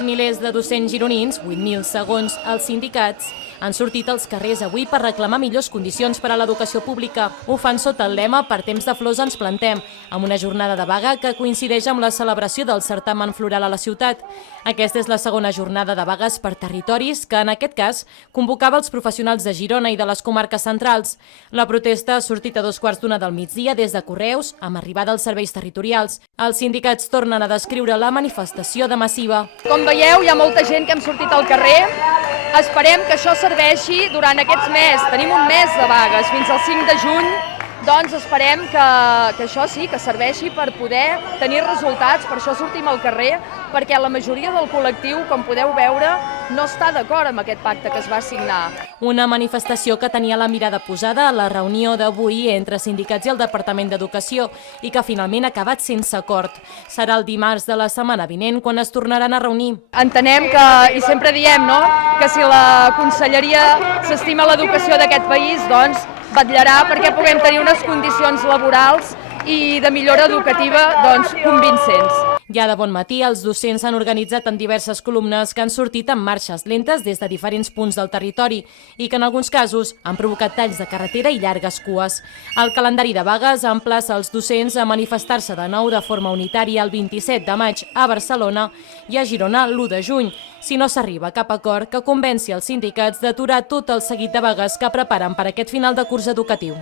Milers de docents gironins, 8.000 segons els sindicats, han sortit als carrers avui per reclamar millors condicions per a l'educació pública. Ho fan sota el lema "Per temps de flors ens plantem", amb una jornada de vaga que coincideix amb la celebració del certamen floral a la ciutat. Aquesta és la segona jornada de vagues per territoris que, en aquest cas, convocava els professionals de Girona i de les comarques centrals. La protesta ha sortit a 2:15 del migdia des de Correus, amb arribada als serveis territorials. Els sindicats tornen a descriure la manifestació de massiva. Com veieu, hi ha molta gent que hem sortit al carrer. Esperem que això serveixi durant aquests mesos. Tenim un mes de vagues, fins al 5 de juny. Doncs esperem que això sí, que serveixi per poder tenir resultats. Per això sortim al carrer, perquè la majoria del col·lectiu, com podeu veure, no està d'acord amb aquest pacte que es va signar. Una manifestació que tenia la mirada posada a la reunió d'avui entre sindicats i el Departament d'Educació i que finalment ha acabat sense acord. Serà el dimarts de la setmana vinent quan es tornaran a reunir. Entenem que, i sempre diem, no?, que si la Conselleria s'estima l'educació d'aquest país, doncs vetllarà perquè puguem tenir unes condicions laborals i de millora educativa convincents. Ja de bon matí, els docents s'han organitzat en diverses columnes que han sortit en marxes lentes des de diferents punts del territori i que en alguns casos han provocat talls de carretera i llargues cues. El calendari de vagues emplaça els docents a manifestar-se de nou de forma unitària el 27 de maig a Barcelona i a Girona l'1 de juny, si no s'arriba a cap acord que convenci els sindicats d'aturar tot el seguit de vagues que preparen per aquest final de curs educatiu.